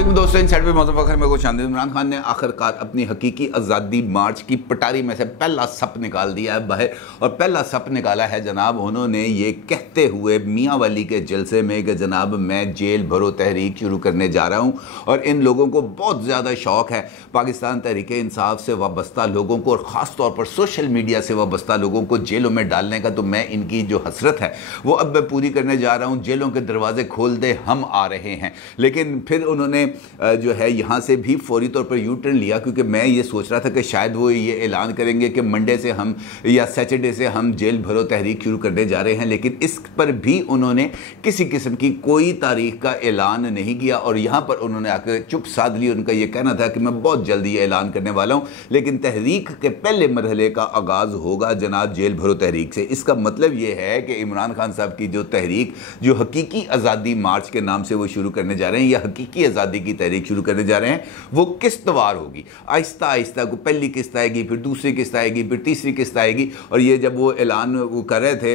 अस्सलाम दोस्तों, इन साइड पे मौजूद वक्त मेरे को शानदार इमरान खान ने आखिरकार अपनी हकीकी आज़ादी मार्च की पटारी में से पहला सप निकाल दिया है बाहर। और पहला सप निकाला है जनाब उन्होंने ये कहते हुए मियाँ वाली के जलसे में कि जनाब मैं जेल भरो तहरीक शुरू करने जा रहा हूँ। और इन लोगों को बहुत ज़्यादा शौक़ है पाकिस्तान तहरीक इंसाफ से वाबस्ता लोगों को और ख़ास तौर पर सोशल मीडिया से वाबस्ता लोगों को जेलों में डालने का। तो मैं इनकी जो हसरत है वो अब मैं पूरी करने जा रहा हूँ। जेलों के दरवाजे खोल दे, हम आ रहे हैं। लेकिन फिर उन्होंने जो है यहाँ से भी फौरी तौर पर यू टर्न लिया, क्योंकि मैं ये सोच रहा था कि शायद वो ये ऐलान करेंगे कि मंडे से हम या सैटरडे से हम जेल भरो तहरीक शुरू करने जा रहे हैं। लेकिन इस पर भी उन्होंने किसी किस्म की कोई तारीख का ऐलान नहीं किया और यहाँ पर उन्होंने आकर चुप साध ली। उनका ये कहना था कि मैं बहुत जल्दी ये ऐलान करने वाला हूँ, लेकिन तहरीक के पहले मरहले का आगाज़ होगा जनाब जेल भरो तहरीक से। इसका मतलब ये है कि इमरान खान साहब की जो तहरीक जो हकीकी आज़ादी मार्च के नाम से वो शुरू करने जा रहे हैं या हकीकी आज़ादी की तहरीक शुरू करने जा रहे हैं, वो किस्तवार होगी। आहिस्ता आहिस्ता को पहली किस्त आएगी, फिर दूसरी किस्त आएगी, फिर तीसरी किस्त आएगी। और ये जब वो ऐलान वो कर रहे थे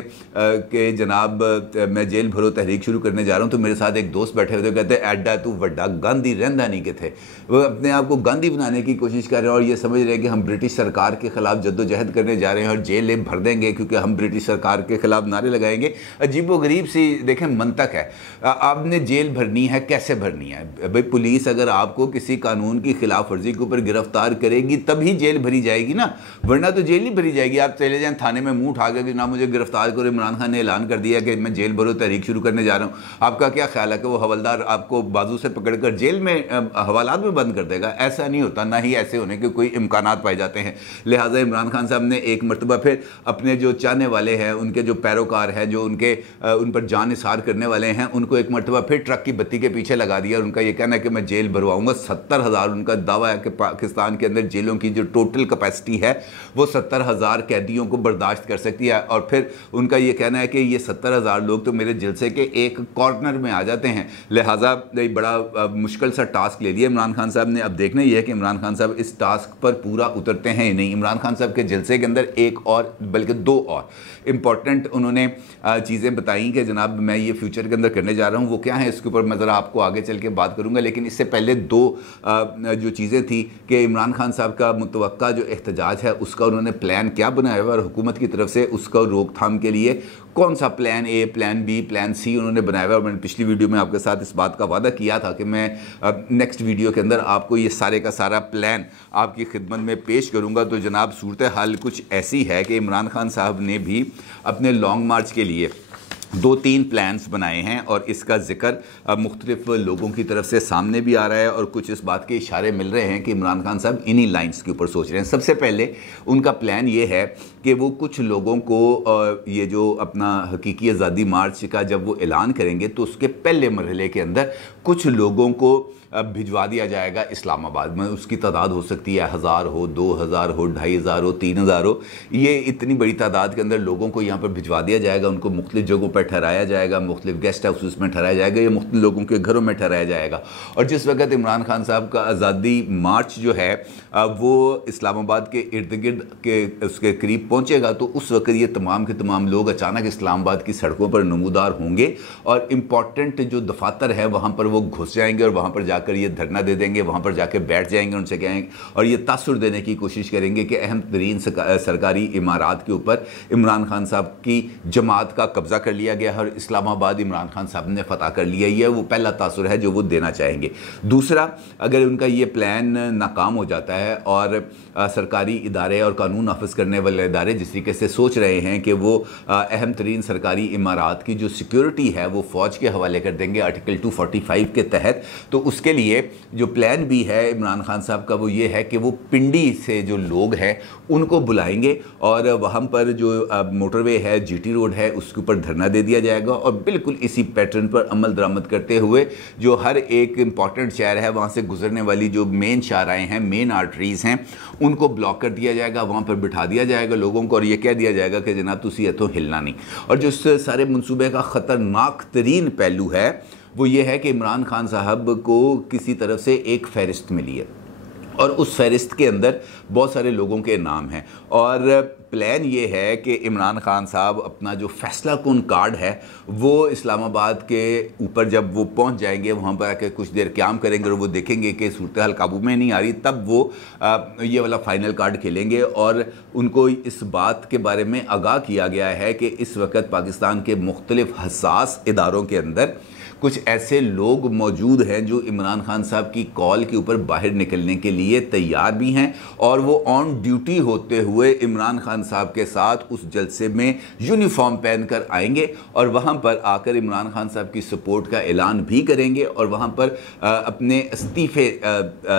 कि जनाब मैं जेल भरो तहरीक शुरू करने जा रहा हूँ, तो मेरे साथ एक दोस्त बैठे हुए थे, कहते एडा तू वड्डा गांधी रहंदा नहीं के थे। वो अपने आप को गांधी बनाने की कोशिश कर रहे हैं और ये समझ रहे हैं कि हम ब्रिटिश सरकार के खिलाफ जद्दोजहद करने जा रहे हैं और जेलें भर देंगे क्योंकि हम ब्रिटिश सरकार के खिलाफ नारे लगाएंगे। अजीबोगरीब सी देखें मंतक है। आपने जेल भरनी है, कैसे भरनी है भाई? पुलिस अगर आपको किसी कानून की खिलाफ वर्जी के ऊपर गिरफ्तार करेगी तभी जेल भरी जाएगी ना, वरना तो जेल ही भरी जाएगी। आप चले जाएं थाने में मुंह उठा के ना मुझे गिरफ्तार करो, इमरान खान ने ऐलान कर दिया कि मैं जेल भरो तहरीक शुरू करने जा रहा हूँ। आपका क्या ख्याल है कि वो हवलदार आपको बाजू से पकड़कर जेल में हवालात में बंद कर देगा? ऐसा नहीं होता, ना ही ऐसे होने के कोई इम्कानात पाए जाते हैं। लिहाजा इमरान खान साहब ने एक मरतबा फिर अपने जो चाहने वाले हैं, उनके जो पैरोकार हैं, जो उनके उन पर जान निसार करने वाले हैं, उनको एक मरतबा फिर ट्रक की बत्ती के पीछे लगा दिया। और उनका यह कहना है कि मैं जेल भरवाऊंगा। 70,000 उनका दावा है कि पाकिस्तान के अंदर जेलों की जो टोटल कैपेसिटी है वो 70,000 कैदियों को बर्दाश्त कर सकती है। और फिर उनका ये कहना है कि ये 70,000 लोग तो मेरे जलसे के एक कॉर्नर में आ जाते हैं। लिहाजा बड़ा मुश्किल सा टास्क ले लिया इमरान खान साहब ने। अब देखना यह है कि इमरान खान साहब इस टास्क पर पूरा उतरते हैं नहीं। इमरान खान साहब के जलसे के अंदर एक और बल्कि दो और इम्पॉर्टेंट उन्होंने चीज़ें बताई कि जनाब मैं ये फ्यूचर के अंदर करने जा रहा हूँ। वो क्या है इसके ऊपर मैं ज़रा आपको आगे चल के बात करूँगा। लेकिन इससे पहले दो जो चीज़ें थी कि इमरान खान साहब का मुतवक्का जो एहतजाज है उसका उन्होंने प्लान क्या बनाया हुआ और हुकूमत की तरफ से उसका रोकथाम के लिए कौन सा plan A, plan B, plan C उन्होंने बनाया हुआ। और मैंने पिछली वीडियो में आपके साथ इस बात का वादा किया था कि मैं नेक्स्ट वीडियो के अंदर आपको ये सारे का सारा प्लान आपकी खिदमत में पेश करूँगा। तो जनाब सूरत हाल कुछ ऐसी है कि इमरान खान साहब ने भी अपने लॉन्ग मार्च के लिए 2-3 प्लान्स बनाए हैं और इसका जिक्र मुख्तलिफ लोगों की तरफ से सामने भी आ रहा है और कुछ इस बात के इशारे मिल रहे हैं कि इमरान खान साहब इन्हीं लाइंस के ऊपर सोच रहे हैं। सबसे पहले उनका प्लान ये है कि वो कुछ लोगों को ये जो अपना हकीकी आज़ादी मार्च का जब वो ऐलान करेंगे तो उसके पहले मरहले के अंदर कुछ लोगों को भिजवा दिया जाएगा इस्लामाबाद में। उसकी तादाद हो सकती है 1000 हो, 2000 हो, 2500 हो, 3000 हो। ये इतनी बड़ी तादाद के अंदर लोगों को यहाँ पर भिजवा दिया जाएगा। उनको मुख्तलिफ जगहों पर ठहराया जाएगा, मुख्तलिफ गेस्ट हाउसेस में ठहराया जाएगा या मुख्तलिफ लोगों के घरों में ठहराया जाएगा। और जिस वक्त इमरान खान साहब का आज़ादी मार्च जो है वो इस्लामाबाद के इर्द गिर्द के उसके करीब पहुँचेगा तो उस वक्त ये तमाम के तमाम लोग अचानक इस्लामाबाद की सड़कों पर नमूदार होंगे और इम्पॉर्टेंट जो दफातर है वहाँ पर वो घुस जाएंगे और वहाँ पर जाकर ये धरना दे देंगे, वहाँ पर जाकर बैठ जाएंगे, उनसे कहेंगे और ये तासुर देने की कोशिश करेंगे कि अहम तरीन सरकारी इमारात के ऊपर इमरान खान साहब की जमात का कब्ज़ा कर लिया गया है और इस्लामाबाद इमरान खान साहब ने फ़तह कर लिया। ये वो पहला तासुर है जो वो देना चाहेंगे। दूसरा, अगर उनका ये प्लान नाकाम हो जाता है और सरकारी इदारे और कानून नाफिज करने वाले इदारे जिस तरीके से सोच रहे हैं कि वो अहम तरीन सरकारी इमारात की जो सिक्योरिटी है वो फ़ौज के हवाले कर देंगे आर्टिकल 245 के तहत, तो उसके लिए जो प्लान भी है इमरान खान साहब का वो ये है कि वो पिंडी से जो लोग हैं उनको बुलाएंगे और वहाँ पर जो मोटरवे है, जीटी रोड है, उसके ऊपर धरना दे दिया जाएगा। और बिल्कुल इसी पैटर्न पर अमल दरामद करते हुए जो हर एक इम्पॉर्टेंट शहर है वहाँ से गुजरने वाली जो मेन शाहराएँ हैं, मेन आर्टरीज़ हैं, उनको ब्लॉक कर दिया जाएगा, वहाँ पर बिठा दिया जाएगा लोगों को और ये कह दिया जाएगा कि जनाब तुसी इत्थों हिलना नहीं। और जो इस सारे मनसूबे का ख़तरनाक तरीन पहलू है वो ये है कि इमरान खान साहब को किसी तरफ से एक फ़हरिस्त मिली है और उस फहरिस्त के अंदर बहुत सारे लोगों के नाम हैं। और प्लान ये है कि इमरान खान साहब अपना जो फैसला कुन कार्ड है वो इस्लामाबाद के ऊपर जब वो पहुंच जाएंगे, वहाँ पर आकर कुछ देर क़याम करेंगे और वो देखेंगे कि सूरत हाल काबू में नहीं आ रही, तब वो ये वाला फ़ाइनल कार्ड खेलेंगे। और उनको इस बात के बारे में आगाह किया गया है कि इस वक्त पाकिस्तान के मुख्तलिफ़ हसास इदारों के अंदर कुछ ऐसे लोग मौजूद हैं जो इमरान खान साहब की कॉल के ऊपर बाहर निकलने के लिए तैयार भी हैं, और वो ऑन ड्यूटी होते हुए इमरान खान साहब के साथ उस जलसे में यूनिफॉर्म पहनकर आएंगे और वहाँ पर आकर इमरान खान साहब की सपोर्ट का ऐलान भी करेंगे और वहाँ पर अपने इस्तीफ़े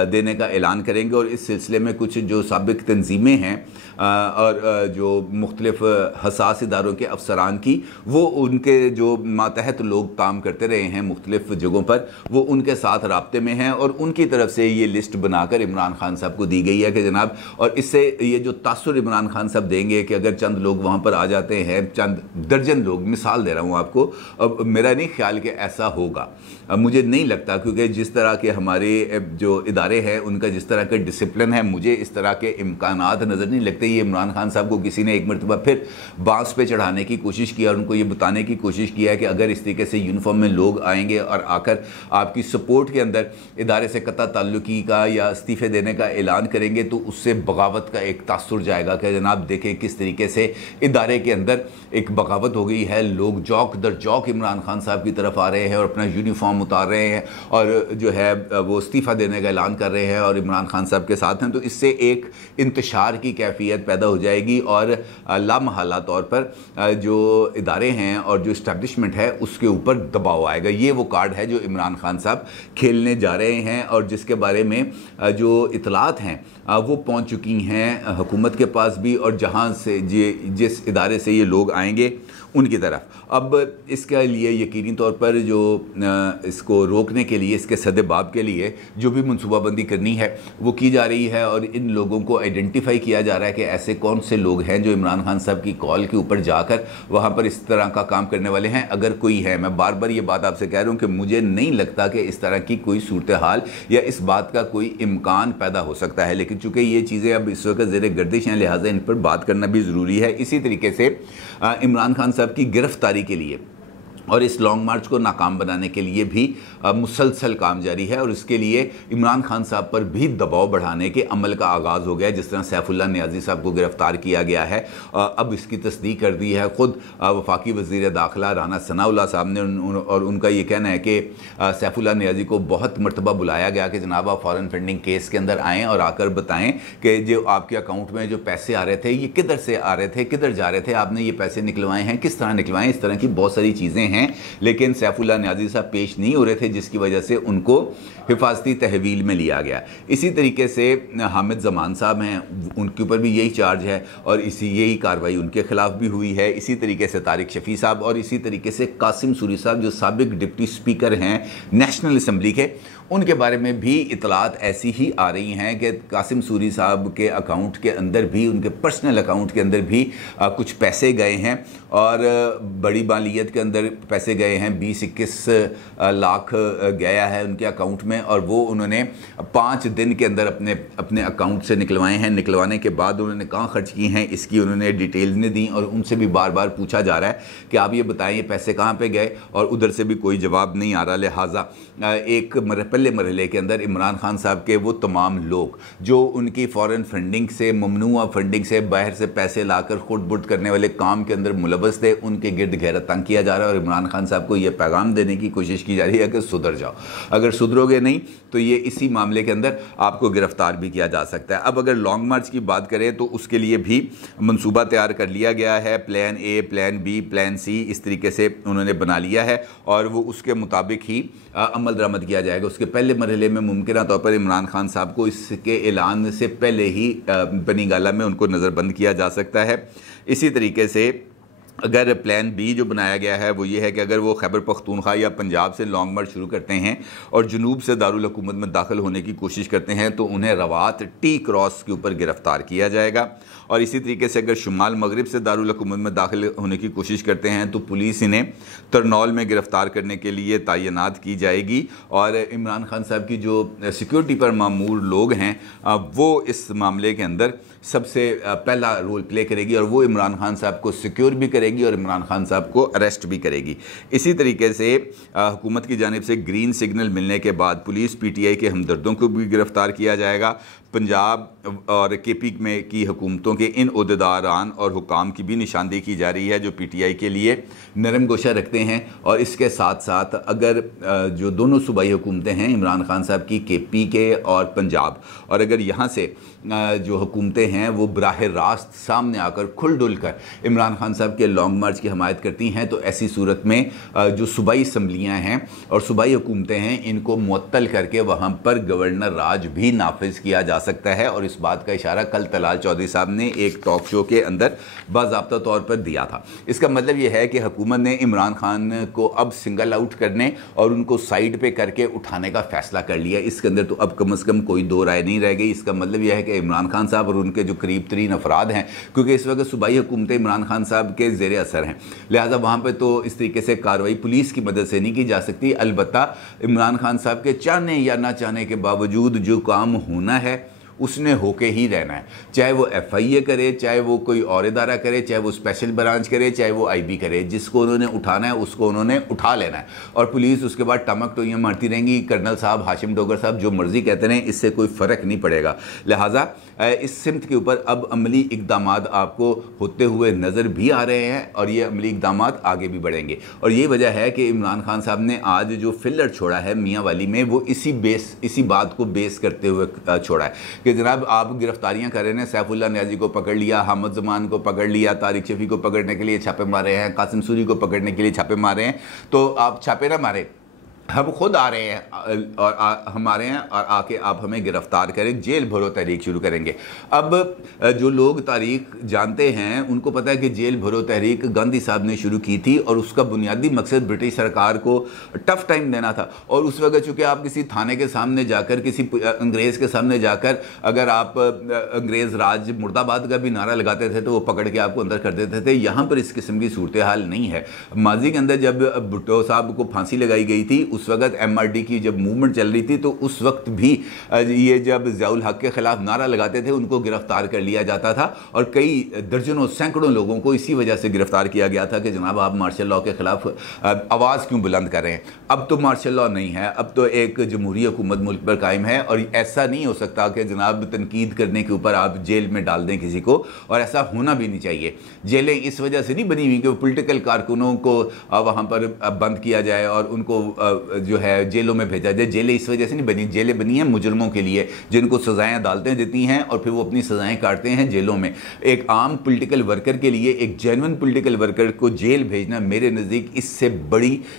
देने का ऐलान करेंगे। और इस सिलसिले में कुछ जो साबिक तंजीमें हैं और जो मुख्तलिफ़ हसास इदारों के अफसरान की, वो उनके जो मातहत लोग काम करते रहे हैं मुख्तलिफ़ जगहों पर, वो उनके साथ राब्ते में हैं और उनकी तरफ से ये लिस्ट बनाकर इमरान खान साहब को दी गई है कि जनाब, और इससे ये जो तासुर इमरान खान साहब देंगे कि अगर चंद लोग वहाँ पर आ जाते हैं, चंद दर्जन लोग, मिसाल दे रहा हूँ आपको, अब मेरा नहीं ख्याल कि ऐसा होगा, मुझे नहीं लगता, क्योंकि जिस तरह के हमारे जो इदारे हैं उनका जिस तरह का डिसिप्लिन है, मुझे इस तरह के इम्कानात नज़र नहीं लगते। ये इमरान खान साहब को किसी ने एक मरतबा फिर बांस पे चढ़ाने की कोशिश किया और उनको ये बताने की कोशिश किया है कि अगर इस तरीके से यूनिफॉर्म में लोग आएंगे और आकर आपकी सपोर्ट के अंदर इदारे से कता ताल्लुकी का या इस्तीफ़े देने का ऐलान करेंगे तो उससे बगावत का एक तासुर जाएगा कि जनाब देखें किस तरीके से इदारे के अंदर एक बगावत हो गई है, लोग चौक दर चौक इमरान खान साहब की तरफ आ रहे हैं और अपना यूनिफॉर्म उतार रहे हैं और जो है वो इस्तीफ़ा देने का ऐलान कर रहे हैं और इमरान खान साहब के साथ हैं। तो इससे एक इंतशार की कैफियत पैदा हो जाएगी और लामहला तौर पर जो इदारे हैं और जो इस्टेब्लिशमेंट है उसके ऊपर दबाव आएगा। ये वो कार्ड है जो इमरान खान साहब खेलने जा रहे हैं और जिसके बारे में जो इतलात हैं वो पहुंच चुकी हैं हुकूमत के पास भी और जहां से जिस इदारे से ये लोग आएंगे उनकी तरफ। अब इसके लिए यकीनी तौर पर जो इसको रोकने के लिए, इसके सदेबाब के लिए जो भी मनसूबाबंदी करनी है वो की जा रही है और इन लोगों को आइडेंटिफाई किया जा रहा है कि ऐसे कौन से लोग हैं जो इमरान खान साहब की कॉल के ऊपर जाकर वहाँ पर इस तरह का काम करने वाले हैं। अगर कोई है, मैं बार बार ये बात आपसे कह रहा हूँ कि मुझे नहीं लगता कि इस तरह की कोई सूरत हाल या इस बात का कोई इम्कान पैदा हो सकता है, लेकिन चूँकि ये चीज़ें अब इस वक्त ज़ेर गर्दिश हैं लिहाजा इन पर बात करना भी ज़रूरी है। इसी तरीके से इमरान खान साहब की गिरफ्तारी के लिए और इस लॉन्ग मार्च को नाकाम बनाने के लिए भी मुसलसल काम जारी है और इसके लिए इमरान खान साहब पर भी दबाव बढ़ाने के अमल का आगाज़ हो गया है। जिस तरह सैफुल्लाह नियाज़ी साहब को गिरफ़्तार किया गया है, अब इसकी तस्दीक कर दी है ख़ुद वफाकी वज़ीर दाखिला राना सनाउल्लाह साहब ने और उनका ये कहना है कि सैफुल्लाह नियाज़ी को बहुत मरतबा बुलाया गया कि जनाब आप फ़ॉरेन फंडिंग केस के अंदर आएँ और आकर बताएँ कि जो आपके अकाउंट में जो पैसे आ रहे थे ये किधर से आ रहे थे, किधर जा रहे थे, आपने ये पैसे निकलवाए हैं, किस तरह निकलवाएँ। इस तरह की बहुत सारी चीज़ें हैं, लेकिन सैफुल्लाह नियाज़ी साहब पेश नहीं हो रहे थे, जिसकी वजह से उनको हिफाजती तहवील में लिया गया। इसी तरीके से हामिद ज़मान साहब हैं, उनके ऊपर भी यही चार्ज है और यही कार्रवाई उनके ख़िलाफ़ भी हुई है। इसी तरीके से तारिक शफ़ी साहब और इसी तरीके से कासिम सूरी साहब जो साबिक डिप्टी स्पीकर हैं नेशनल असम्बली के, उनके बारे में भी इतलात ऐसी ही आ रही हैं कि कासिम सूरी साहब के अकाउंट के अंदर भी, उनके पर्सनल अकाउंट के अंदर भी कुछ पैसे गए हैं और बड़ी मालियत के अंदर पैसे गए हैं। 20-21 लाख गया है उनके अकाउंट में और वो उन्होंने 5 दिन के अंदर अपने अकाउंट से निकलवाए हैं। निकलवाने के बाद उन्होंने कहाँ खर्च किए हैं इसकी उन्होंने डिटेल्स नहीं दी और उनसे भी बार बार पूछा जा रहा है कि आप ये बताएं ये पैसे कहाँ पे गए, और उधर से भी कोई जवाब नहीं आ रहा। लिहाजा एक पहले मरहले के अंदर इमरान खान साहब के वो तमाम लोग जो उनकी फ़ॉरेन फंडिंग से, ममनूआ फंडिंग से बाहर से पैसे लाकर खुद बुर्द करने वाले काम के अंदर मुलव्वस थे, उनके गिर्द घेरा तंग किया जा रहा है और इमरान खान साहब को ये पैगाम देने की कोशिश की जा रही है कि सुधर जाओ, अगर सुधरोगे नहीं तो ये इसी मामले के अंदर आपको गिरफ्तार भी किया जा सकता है। अब अगर लॉन्ग मार्च की बात करें तो उसके लिए भी मनसूबा तैयार कर लिया गया है, plan A, plan B, plan C, इस तरीके से उन्होंने बना लिया है और वो उसके मुताबिक ही अमल दरामद किया जाएगा। उसके पहले मरहले में मुमकिन तौर पर इमरान खान साहब को इसके ऐलान से पहले ही बनी गाला में उनको नज़रबंद किया जा सकता है। इसी तरीके से अगर प्लान बी जो बनाया गया है वो ये है कि अगर वो खैबर पख्तूनख्वा या पंजाब से लॉन्ग मार्च शुरू करते हैं और जुनूब से दारुल हुकूमत में दाखिल होने की कोशिश करते हैं तो उन्हें रवात टी क्रॉस के ऊपर गिरफ़्तार किया जाएगा। और इसी तरीके से अगर शुमाल मगरिब से दारुल हुकूमत में दाखिल होने की कोशिश करते हैं तो पुलिस इन्हें तरनौल में गिरफ़्तार करने के लिए तैनात की जाएगी। और इमरान खान साहब की जो सिक्योरिटी पर मामूर लोग हैं वो इस मामले के अंदर सबसे पहला रोल प्ले करेगी और वो इमरान खान साहब को सिक्योर भी करेगी और इमरान खान साहब को अरेस्ट भी करेगी। इसी तरीके से हुकूमत की जानिब से ग्रीन सिग्नल मिलने के बाद पुलिस पीटीआई के हमदर्दों को भी गिरफ़्तार किया जाएगा। पंजाब और केपी में की हुकूमतों के इन ओहदेदारान और हुकाम की भी निशानदेही की जा रही है जो पीटीआई के लिए नरम गोशा रखते हैं। और इसके साथ साथ अगर जो दोनों सूबाई हुकूमतें हैं इमरान खान साहब की, केपी के और पंजाब, और अगर यहाँ से जो हुकूमतें हैं वो बराह रास्त सामने आकर खुल डुल कर इमरान खान साहब के लॉन्ग मार्च की हमायत करती हैं तो ऐसी सूरत में जो सूबाई असम्बलियाँ हैं और सूबाई हुकूमतें हैं इनको मुअत्तल करके वहाँ पर गवर्नर राज भी नाफिज किया जा सकता है। और इस बात का इशारा कल तलाल चौधरी साहब ने एक टॉक शो के अंदर बाज़ाब्ता तौर पर दिया था। इसका मतलब यह है कि हुकूमत ने इमरान खान को अब सिंगल आउट करने और उनको साइड पे करके उठाने का फ़ैसला कर लिया। इसके अंदर तो अब कम से कम कोई दो राय नहीं रह गई। इसका मतलब यह है कि इमरान खान साहब और उनके जो करीब तरीन अफराद हैं, क्योंकि इस वक्त सूबाई हुकूमतें इमरान खान साहब के ज़ेर असर हैं, लिहाजा वहाँ पर तो इस तरीके से कार्रवाई पुलिस की मदद से नहीं की जा सकती। अलबत्ता इमरान खान साहब के चाहने या ना चाहने के बावजूद जो काम होना है उसने होके ही रहना है, चाहे वो FIA करे, चाहे वो कोई और इदारा करे, चाहे वो स्पेशल ब्रांच करे, चाहे वो IB करे। जिसको उन्होंने उठाना है उसको उन्होंने उठा लेना है और पुलिस उसके बाद टमक टोइयाँ मारती रहेंगी। कर्नल साहब, हाशिम डोगर साहब जो मर्ज़ी कहते रहें, इससे कोई फ़र्क नहीं पड़ेगा। लिहाजा इस सिमत के ऊपर अब अमली इक़दाम आपको होते हुए नज़र भी आ रहे हैं और ये अमली इक़दाम आगे भी बढ़ेंगे। और ये वजह है कि इमरान खान साहब ने आज जो फिलर छोड़ा है मियाँ वाली में वो इसी बात को बेस करते हुए छोड़ा है कि जनाब आप गिरफ्तारियां कर रहे हैं, सैफुल्लाह नियाज़ी को पकड़ लिया, हामिद ज़मान को पकड़ लिया, तारिक शफ़ी को पकड़ने के लिए छापे मारे हैं, कासिम सूरी को पकड़ने के लिए छापे मारे हैं, तो आप छापे ना मारे, हम खुद आ रहे हैं और हमारे हैं और आके आप हमें गिरफ्तार करें, जेल भरो तहरीक शुरू करेंगे। अब जो लोग तारीख जानते हैं उनको पता है कि जेल भरो तहरीक गांधी साहब ने शुरू की थी और उसका बुनियादी मकसद ब्रिटिश सरकार को टफ टाइम देना था। और उस वक्त चूँकि आप किसी थाने के सामने जाकर, किसी अंग्रेज़ के सामने जाकर अगर आप अंग्रेज़ राज मुर्दाबाद का भी नारा लगाते थे तो वो पकड़ के आपको अंदर कर देते थे। यहाँ पर इस किस्म की सूरत हाल नहीं है। माजी के अंदर जब भुट्टो साहब को फांसी लगाई गई थी उस वक्त MRD की जब मूवमेंट चल रही थी तो उस वक्त भी ये जब ज़ियाउल हक के ख़िलाफ़ नारा लगाते थे उनको गिरफ़्तार कर लिया जाता था और कई दर्जनों सैकड़ों लोगों को इसी वजह से गिरफ़्तार किया गया था कि जनाब आप मार्शल लॉ के ख़िलाफ़ आवाज़ क्यों बुलंद कर रहे हैं। अब तो मार्शल लॉ नहीं है, अब तो एक जमहूरी हुकूमत मुल्क पर कायम है और ऐसा नहीं हो सकता कि जनाब तनकीद करने के ऊपर आप जेल में डाल दें किसी को, और ऐसा होना भी नहीं चाहिए। जेलें इस वजह से नहीं बनी हुई कि पॉलिटिकल कारकुनों को वहाँ पर बंद किया जाए और उनको जो है जेलों में भेजा जाए। जेलें इस वजह से नहीं बनी, जेलें बनी हैं मुजरमों के लिए जिनको सज़ाएं अदालतें देती हैं और फिर वो अपनी सज़ाएं काटते हैं जेलों में। एक आम पॉलिटिकल वर्कर के लिए, एक जेन्युइन पॉलिटिकल वर्कर को जेल भेजना मेरे नज़दीक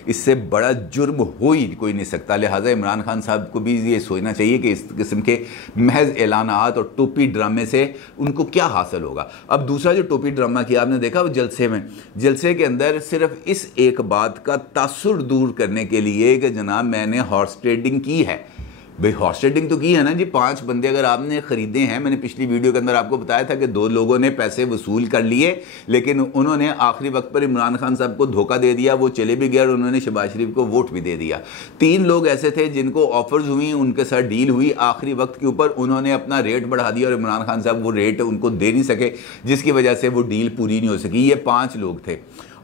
इससे बड़ा जुर्म हो ही कोई नहीं सकता। लिहाजा इमरान खान साहब को भी ये सोचना चाहिए कि इस किस्म के महज ऐलानात और टोपी ड्रामे से उनको क्या हासिल होगा। अब दूसरा जो टोपी ड्रामा किया आपने देखा वो जलसे के अंदर सिर्फ इस एक बात का तासुर दूर करने के लिए कि जनाब मैंने हॉर्स ट्रेडिंग की है। भाई हॉर्स ट्रेडिंग तो की है ना जी, 5 बंदे अगर आपने ख़रीदे हैं, मैंने पिछली वीडियो के अंदर आपको बताया था कि 2 लोगों ने पैसे वसूल कर लिए लेकिन उन्होंने आखिरी वक्त पर इमरान खान साहब को धोखा दे दिया, वो चले भी गए और उन्होंने शहबाज शरीफ को वोट भी दे दिया। 3 लोग ऐसे थे जिनको ऑफर्स हुई, उनके साथ डील हुई, आखिरी वक्त के ऊपर उन्होंने अपना रेट बढ़ा दिया और इमरान खान साहब वो रेट उनको दे नहीं सके, जिसकी वजह से वो डील पूरी नहीं हो सकी। ये 5 लोग थे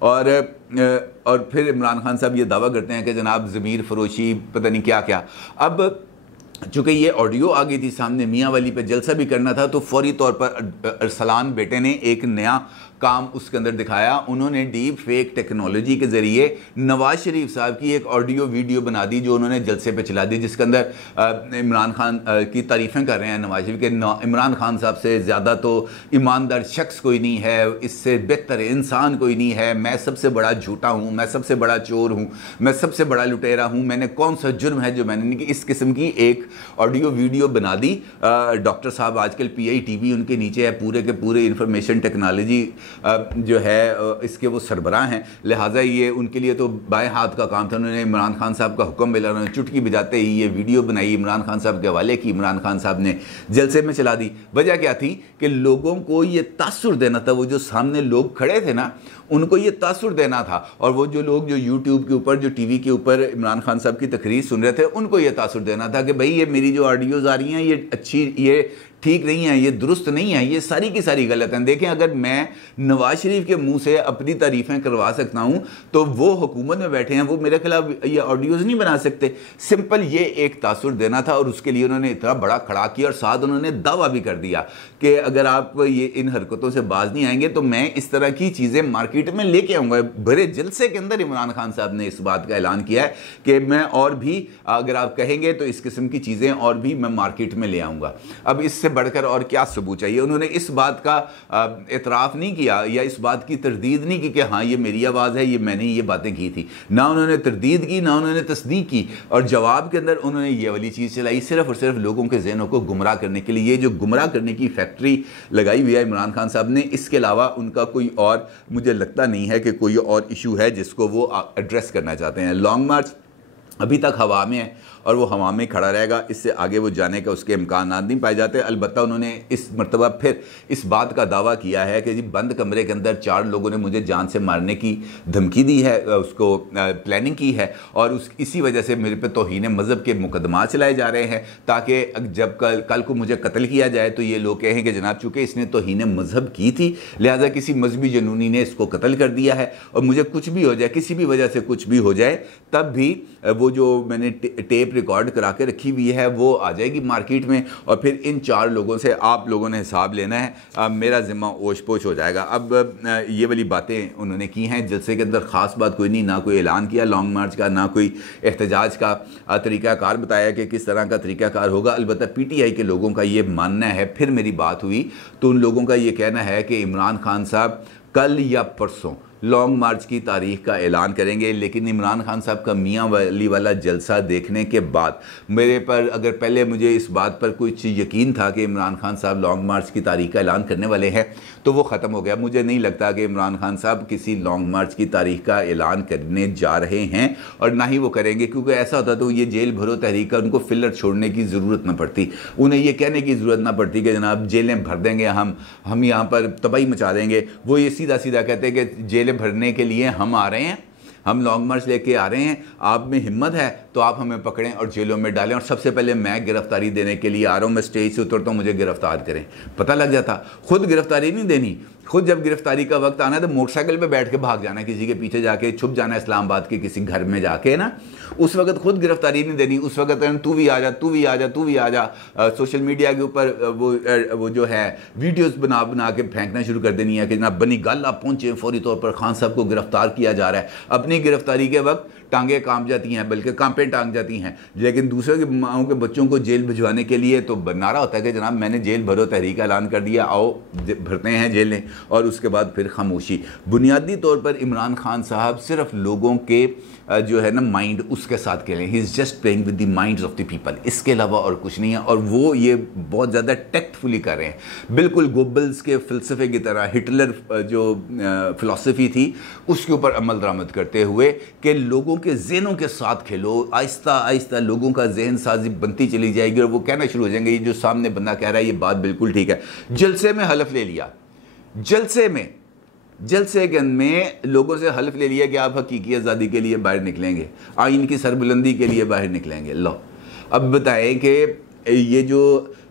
और फिर इमरान खान साहब ये दावा करते हैं कि जनाब ज़मीर फरोशी पता नहीं क्या क्या। अब चूँकि ये ऑडियो आ गई थी सामने, मियाँ वाली पे जलसा भी करना था तो फौरी तौर पर अरसलान बेटे ने एक नया काम उसके अंदर दिखाया। उन्होंने डीप फेक टेक्नोलॉजी के ज़रिए नवाज शरीफ साहब की एक ऑडियो वीडियो बना दी जो उन्होंने जलसे पे चला दी, जिसके अंदर इमरान खान की तारीफ़ें कर रहे हैं नवाज शरीफ के। इमरान खान साहब से ज़्यादा तो ईमानदार शख्स कोई नहीं है, इससे बेहतर इंसान कोई नहीं है, मैं सबसे बड़ा झूठा हूँ, मैं सबसे बड़ा चोर हूँ, मैं सबसे बड़ा लुटेरा हूँ, मैंने कौन सा जुर्म है जो मैंने नहीं की। इस किस्म की एक ऑडियो वीडियो बना दी। डॉक्टर साहब आजकल PITV उनके नीचे है, पूरे के पूरे इंफॉर्मेशन टेक्नोलॉजी जो है इसके वो सरबराह हैं, लिहाजा ये उनके लिए तो बाएं हाथ का काम था। उन्होंने इमरान खान साहब का हुक्म मिला, उन्होंने चुटकी बजाते ही ये वीडियो बनाई, इमरान खान साहब के हवाले की, इमरान खान साहब ने जलसे में चला दी। वजह क्या थी कि लोगों को ये तासुर देना था, वो जो सामने लोग खड़े थे ना उनको ये तासुर देना था, और वो जो लोग जो यूट्यूब के ऊपर, जो टीवी के ऊपर इमरान खान साहब की तकरीर सुन रहे थे, उनको ये तासुर देना था कि भाई ये मेरी जो ऑडियोज़ आ रही हैं ये अच्छी, ये ठीक नहीं है, ये दुरुस्त नहीं है, ये सारी की सारी गलत हैं। देखें, अगर मैं नवाज शरीफ के मुंह से अपनी तारीफ़ें करवा सकता हूं तो वो हुकूमत में बैठे हैं, वो मेरे खिलाफ ये ऑडियोज़ नहीं बना सकते। सिंपल ये एक तासुर देना था, और उसके लिए उन्होंने इतना बड़ा खड़ा किया, और साथ उन्होंने दावा भी कर दिया कि अगर आप ये इन हरकतों से बाज नहीं आएंगे तो मैं इस तरह की चीज़ें मार्केट में लेके आऊँगा। बड़े जलसे के अंदर इमरान खान साहब ने इस बात का ऐलान किया है कि मैं और भी, अगर आप कहेंगे तो इस किस्म की चीज़ें और भी मैं मार्केट में ले आऊँगा। अब इससे बढ़कर और क्या सबूत चाहिए? उन्होंने इस बात का एतराफ़ नहीं किया या इस बात की तरदीद नहीं की कि हाँ ये मेरी आवाज़ है, ये मैंने ये बातें की थी। ना उन्होंने तरदीद की, ना उन्होंने तस्दीक की, और जवाब के अंदर उन्होंने ये वाली चीज़ चलाई, सिर्फ और सिर्फ लोगों के ज़हनों को गुमराह करने के लिए। ये जो गुमराह करने की फैक्ट्री लगाई हुई है इमरान खान साहब ने, इसके अलावा उनका कोई और मुझे लगता नहीं है कि कोई और इशू है जिसको वो एड्रेस करना चाहते हैं। लॉन्ग मार्च अभी तक हवा में है और वो हवा में खड़ा रहेगा, इससे आगे वो जाने का उसके इम्कान नहीं पाए जाते। अलबत्ता उन्होंने इस मरतबा फिर इस बात का दावा किया है कि जी बंद कमरे के अंदर 4 लोगों ने मुझे जान से मारने की धमकी दी है, उसको प्लानिंग की है, और इसी वजह से मेरे पे तौहीन मज़हब के मुकदमा चलाए जा रहे हैं, ताकि जब कल को मुझे कत्ल किया जाए तो ये लोग कहें कि जनाब चूँकि इसने तौहीन मज़हब की थी लिहाजा किसी मजहबी जनूनी ने इसको कत्ल कर दिया है, और मुझे कुछ भी हो जाए, किसी भी वजह से कुछ भी हो जाए, तब भी वो जो मैंने टेप रिकॉर्ड करा के रखी हुई है वो आ जाएगी मार्केट में, और फिर इन 4 लोगों से आप लोगों ने हिसाब लेना है, मेरा ज़िम्मा ओश पोश हो जाएगा। अब ये वाली बातें उन्होंने की हैं। जलसे के अंदर ख़ास बात कोई नहीं, ना कोई ऐलान किया लॉन्ग मार्च का, ना कोई एहतजाज का तरीक़ाकार बताया कि किस तरह का तरीक़ाकार होगा। अलबत्ता PTI के लोगों का ये मानना है, फिर मेरी बात हुई तो उन लोगों का ये कहना है कि इमरान खान साहब कल या परसों लॉन्ग मार्च की तारीख का ऐलान करेंगे, लेकिन इमरान खान साहब का मियाँ वाली वाला जलसा देखने के बाद मेरे पर, अगर पहले मुझे इस बात पर कुछ यकीन था कि इमरान खान साहब लॉन्ग मार्च की तारीख का ऐलान करने वाले हैं, तो वो ख़त्म हो गया। मुझे नहीं लगता कि इमरान खान साहब किसी लॉन्ग मार्च की तारीख का ऐलान करने जा रहे हैं, और ना ही वो करेंगे, क्योंकि ऐसा होता तो ये जेल भरो तहरीक का उनको फिलर छोड़ने की ज़रूरत ना पड़ती, उन्हें ये कहने की ज़रूरत ना पड़ती कि जनाब जेलें भर देंगे, हम यहाँ पर तबाही मचा देंगे। वो ये सीधा सीधा कहते हैं कि जेलें भरने के लिए हम आ रहे हैं, हम लॉन्ग मार्च लेके आ रहे हैं, आप में हिम्मत है तो आप हमें पकड़ें और जेलों में डालें, और सबसे पहले मैं गिरफ्तारी देने के लिए आ रहा हूँ, मैं स्टेज से उतरता हूँ, मुझे गिरफ्तार करें। पता लग जाता, खुद गिरफ्तारी नहीं देनी, खुद जब गिरफ्तारी का वक्त आना है तो मोटरसाइकिल पे बैठ के भाग जाना है, किसी के पीछे जाके छुप जाना है इस्लामाबाद के किसी घर में जाके ना, उस वक्त खुद गिरफ्तारी नहीं देनी। उस वक्त तू भी आ जा, तू भी आ जा, तू भी आ जा, सोशल मीडिया के ऊपर वो जो है वीडियोस बना बना के फेंकना शुरू कर देनी है कि जनाब बनी गल आप पहुंचे, फौरी तौर पर खान साहब को गिरफ्तार किया जा रहा है। अपनी गिरफ्तारी के वक्त टांगें कांप जाती हैं, बल्कि कांपें टांग जाती हैं, लेकिन दूसरों की माओं के बच्चों को जेल भिजवाने के लिए तो नारा होता है कि जनाब मैंने जेल भरो तहरीक का ऐलान कर दिया, आओ भरते हैं जेलें, और उसके बाद फिर खामोशी। बुनियादी तौर पर इमरान खान साहब सिर्फ लोगों के जो है ना माइंड उसके साथ खेलें, he is just playing with the minds of the people, इसके अलावा और कुछ नहीं है, और वो ये बहुत ज़्यादा टेक्टफुली कर रहे हैं, बिल्कुल गोबल्स के फ़लसफ़े की तरह, हिटलर जो फ़िलासफ़ी थी उसके ऊपर अमल दरामद करते हुए कि लोगों के जहनों के साथ खेलो, आहिस्ता आहिस्ता लोगों का जहन साजी बनती चली जाएगी, और वो कहना शुरू हो जाएंगे ये जो सामने बंदा कह रहा है ये बात बिल्कुल ठीक है। जलसे में हलफ ले लिया, जलसे के में लोगों से हल्फ ले लिया कि आप हकीकी आज़ादी के लिए बाहर निकलेंगे, आइन की सरबुलंदी के लिए बाहर निकलेंगे। लो अब बताएं कि ये जो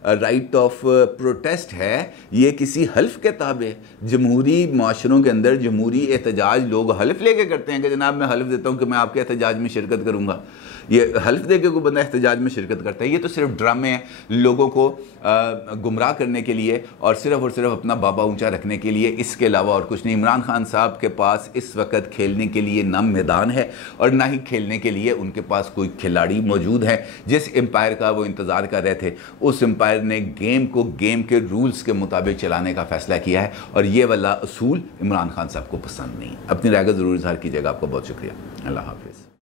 राइट ऑफ प्रोटेस्ट है ये किसी हल्फ के ताबे? जमहूरी माशरों के अंदर जमहूरी एहतजाज लोग हल्फ लेके करते हैं कि जनाब मैं हल्फ देता हूँ कि मैं आपके एहतजाज में शिरकत करूँगा। ये हल्फ दे के कोई बंदा एहतजाज में शिरकत करता है? ये तो सिर्फ ड्रामे हैं लोगों को गुमराह करने के लिए और सिर्फ अपना बाबा ऊंचा रखने के लिए, इसके अलावा और कुछ नहीं। इमरान खान साहब के पास इस वक्त खेलने के लिए ना मैदान है और ना ही खेलने के लिए उनके पास कोई खिलाड़ी मौजूद है। जिस एम्पायर का वो इंतज़ार कर रहे थे उस एम्पायर ने गेम को गेम के रूल्स के मुताबिक चलाने का फैसला किया है और ये वाला असूल इमरान खान साहब को पसंद नहीं। अपनी राय का ज़रूर इज़हार कीजिएगा। आपका बहुत शुक्रिया। अल्लाह हाफिज़।